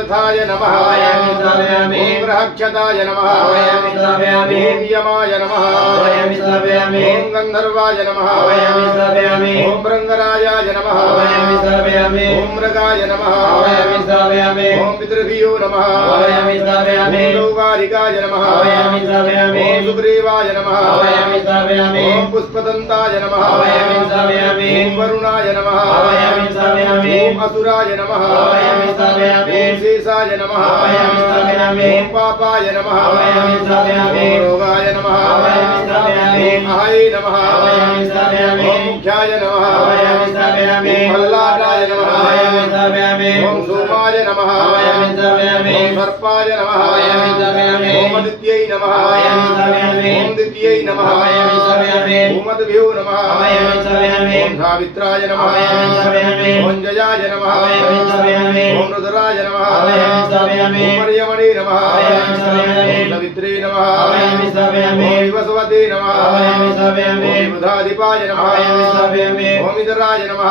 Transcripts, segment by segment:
तथाय नमः ओम ग्रहक्षताय नमः ओम यमाय नमः ओम गंधर्वाय नमः ओम भृंगरायाय नमः ओम मृगाय नमः ओम पितृभ्यो नमः ओम लौकारिकाय नमः ओम सुग्रीवाय नमः ओम पुष्पदंताय नमः ओम वरुणाय नमः ओम असुराय नमः ओम शेषाय नमः ओम पापाय नमः ओम रोगाय नमः ओम अहाय नमः ओम मुख्याय नमः ओम भल्लाटाय नमः ओम सोमाय नमः ओम सर्पाय नमः ओम आदित्यै नमः ओम दित्यै नमः ओम अद्भ्यो नमः ओम सावित्राय नमः ओम जयाय नमः ओम रुद्राय नमः ओम मर्यमणे नमः ओम सवित्रे नमः ओम विवस्वते नमः ओम विबुधाधिपाय नमः ओम इंद्राय नमः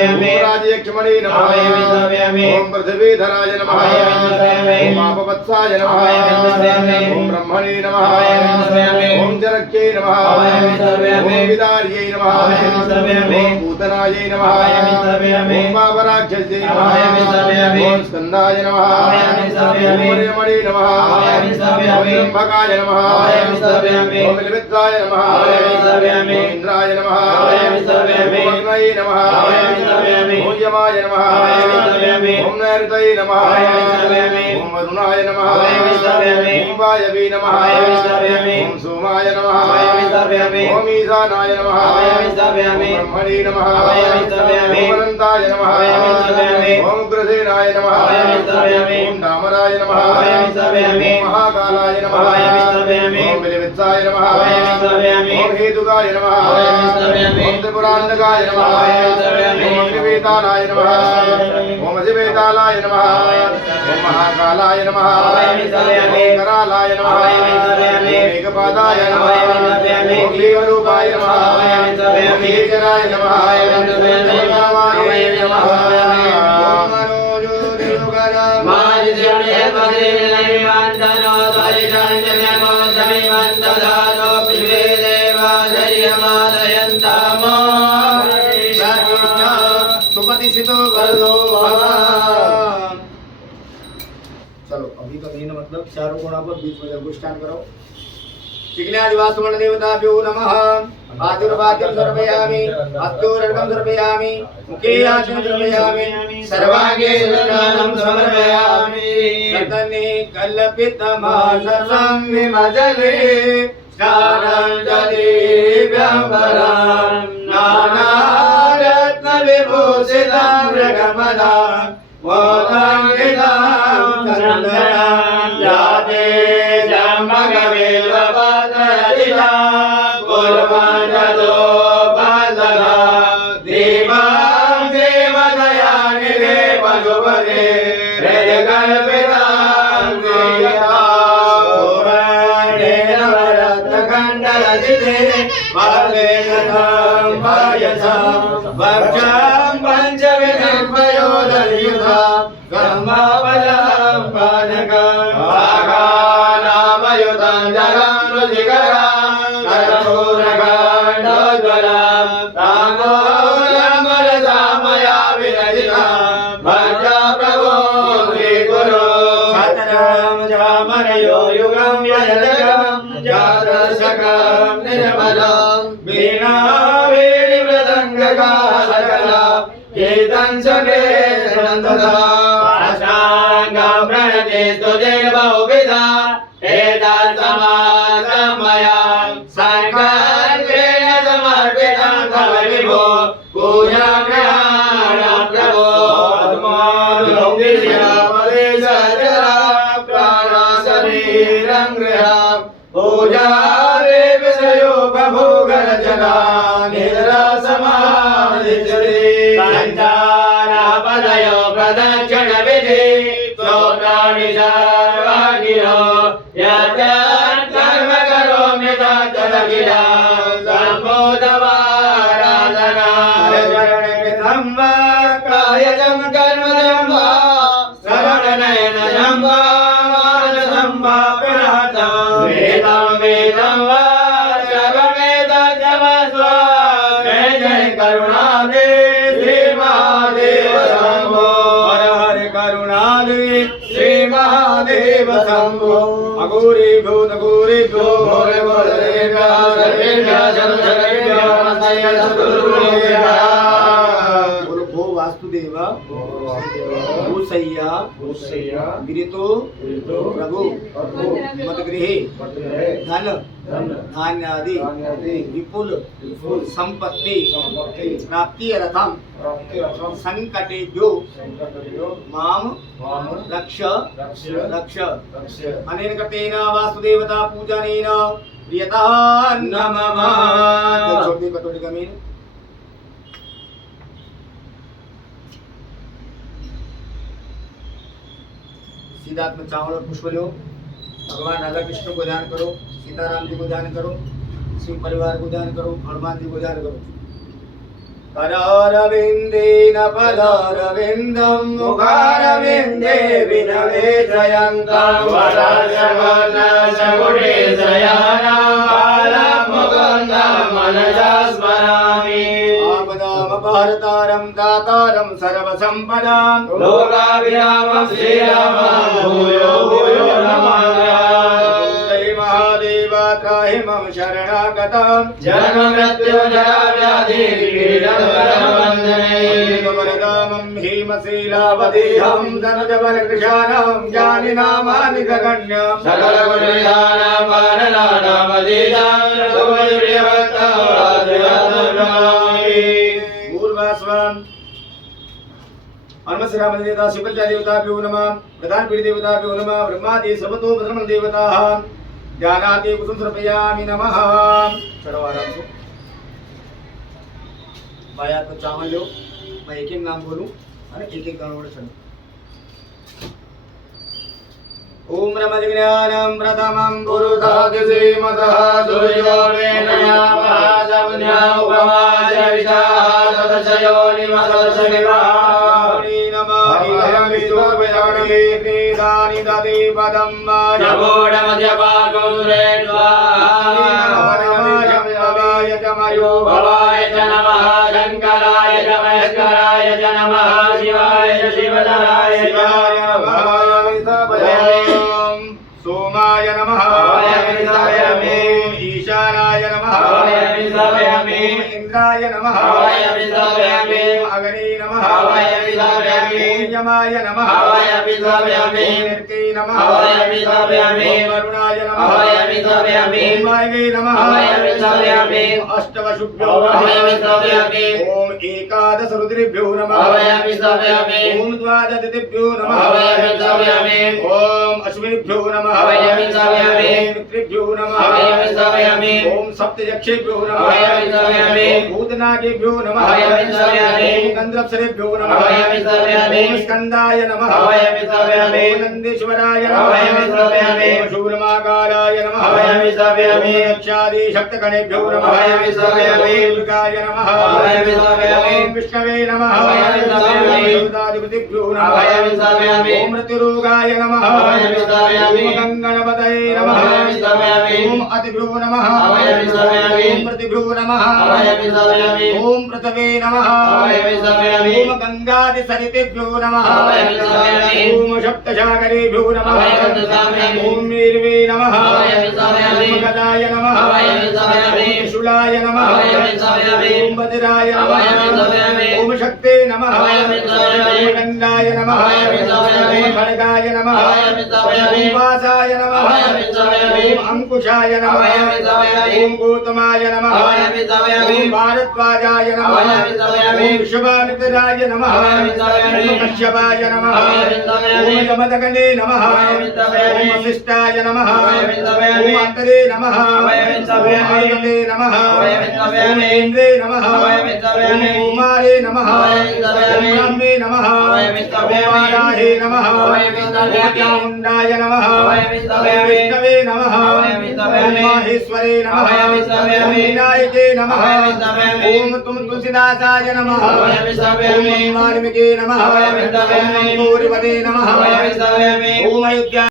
ओम राजयक्ष्मणे नमः ओम पृथ्वीधराय नमः ओम आपवत्साय नमः ओम ब्रह्मणे नमः ओम जरक्ये नमः ओम विदार्ये नमः ओम पूतनायै नमः ओम पापराक्षस्यै नमः ओम स्कंदाय नमः ओम मर्यमणे नमः ओम त्र्यंबकाय नमः ओम विलवित्राय नमः ओम इंद्राय नमः ओम अग्नये नमः ओम यमाय नमः ओम नैऋतये नमः ओम वरुणाय नमः ओम वायवे नमः ओम सोमाय नमः ओम ईशानाय नमः ओम ब्रह्मणे नमः ओम अनंताय नमः ओम उग्रसेनाय नमः ओम डामराय नमः ओम महाकालाय नमः ओम विलवित्साय नमः ओम हेतुकाय नमः ओम त्रिपुरांतकाय नमः ओम अग्निवेतालाय नमः ओम अजिवेतालाय नमः ओम महाकालाय नमः ओम करालाय नमः ओम एकपादाय नमः ओम देवरूपाय नमः ओम ईश्वराय नमः ओम रामाय नमः ओम चलो अभी तो नहीं मतलब चारों कोणा पर बीच में जब स्टार्ट करो। विघ्नादिवासुमन देवताभ्यो नमः आदिर्वाद्यं सर्वयामि अस्तूरणं सर्वयामि मुखे आचमनं सर्वयामि सर्वांगे स्नानं समर्पयामि तन्ने कल्पितमासं विमजले स्नानाञ्जलि व्यापरं नानारत्नविभूषितं मृगमदां मोदाङ्गितां चन्दनां जाते जम्बगविल्वपत्रलिता कुर्वन्ततो बन्धना देवां देवदयानिधे मधुपदे हृदकल्पितां देयतां वरत्नखण्डरचिते वरदेशं वायसां वर्षां पञ्चविधं पयोधर्युधां गम्मापदं पानकं भागानामयुतं जलं रुचिकरं कर्पूरकाण्डोज्ज्वलं ताम्बूलं वरदामया विरचितं भद्रप्रभो श्रीगुरो सततं चामरयो युगं यजतं जातशकं निर्मलं वीणावेणीमृदङ्गकासकलं कीर्तनं समे नन्ददा अष्टाङ्गं प्रणते स्तुतिर्बहुविधा एतत्समागं मया सङ्कल्पेन समर्पितं तव विभो पूजाग्रहाणं प्रभो प्राणशरीरं गृहं पूजारे विषयोपभोगरचना निद्रासमाधिचरे सञ्चारपदयो प्रदक्षिणविधि स्तोत्राणि सर्वाणिनो यत् कर्म करोमि तदखिलं सम्बोधवाराधना कायजं कर्मजं वा श्रवण देव शंभो अघोरेभ्यो नघोरेभ्यो भोरेभ्यः सर्वेभ्यः सर्वशक्तिभ्यो नमस्ते सद्गुरुदेवाय। बोलो भो वासुदेव भूसैया गिरितो प्रभु मदगृहे धन धान्यादि विपुल संपत्ति प्राप्ति अर्थम संकटेभ्यो माम रक्ष अनेन कृतेन वासुदेवता पूजनेन प्रियता नमः। छोटी कटोरी का मीन सीधा में चावल और पुष्प लो, भगवान राधा कृष्ण को ध्यान करो, सीताराम जी को ध्यान करो, शिव परिवार को ध्यान करो, हनुमान जी को ध्यान करो। करारविंदेन पदारविंदं मुखारविंदे विनवेशयन्तं वरदशमनसगुणेशयानं बालमुकुन्दं मनसा स्मरामि। आपदामपहर्तारं दातारं सर्वसम्पदां लोकाभिरामं श्रीरामं भूयो भूयो नमामि। महादेव त्राहि मम शरणागतं जन्म मृत्यु जरा व्याधि वरदामं भीमशीलावदेहं धनुजबलकृशानं ज्ञानिनामानि गगण्यं सकलगुणनिधानं वानराणामधीशं पूर्वास्वान् हनुमश्राम देवता शिवपंचा देवताभ्यो नमः। प्रधान पीठ देवताभ्यो नमः। ब्रह्मादि सर्वतो भद्रमल देवताः ध्यानाति कुसुम समर्पयामि नमः। चलो आराम से भाई तो चावल लो, मैं एक एक नाम बोलूं और एक एक गाना बोल चलो। ओम ब्रह्मज्ञानं प्रथमं पुरुषादि श्रीमतः सूर्योर्वेण महासवन्या उपमास विशाः सदशयो निमसदशविवाः नमः हिरण्यं विष्णुर्वैरणमे क्रीडानि ददे पदं जगोडमध्यपागोरे स्वाहाय जमयो भवाय च नमः शङ्कराय च महेश्वराय च नमः शिवाय च शिवधराय शिवाय नमः सोमाय नमः ईशानाय नमः इंद्राय नमः अग्ने नमः यमाय नमः निर्ते नमः वरुणाय नमः वायवे नमः अष्टवशुभ्यो ओम एकादश रुद्रेभ्यो नमः ओम द्वादशदिभ्यो नमः ओम अश्विनेभ्यो नमः मित्रेभ्यो नमः ओम सप्तयक्षेभ्यो नमः ओम भूतनागेभ्यो नमः ओम गन्धर्वसेभ्यो नमः ओम स्कंदाय नमः ओम नंदीश्वराय नमः ओम शूरमाकाराय नमः ओम रक्षादि शक्तगणेभ्यो नमः ओम दुर्गाय नमः ओम विष्णवे नमः ओम सुदाधिपतिभ्यो नमः ओम मृत्युरोगाय नमः ओम गंगणपतये नमः ओम अतिभ्यो नमः ओम प्रतिभ्यो नमः ओम पृथ्वे नमः ओम गंगादिसरितेभ्यो नमः ओम सप्तसागरेभ्यो नमः ओम मेरवे नमः ओम गदाय नमः ओम शूलाय नमः ओम वज्राय नमः ओम शक्ते नमः ओम दंडाय नमः ओम खड्गाय नमः ओम वासाय नमः ओम अंकुशाय नमः ओम गौतमाय नमः ओम भारद्वाजाय नमः ओम विश्वामित्राय नमः ओम कश्यपाय नमः ओम यमदग्ने नमः ओम वसिष्ठाय नमः ओम अंतरे नमः ओम आयुधे नमः ओम इंद्रे नमः ओम कुमारे नमः ओम ब्रह्मे नमः ओम वाराहे नमः ओम चामुण्डाय नमः ओम विष्णवे नमः ओम माहेश्वरे नमः ओम विनायके नमः ओम तुलसीदासाय नमः ओम वाल्मीके नमः ओम गौरीपदे नमः ओम अयोध्या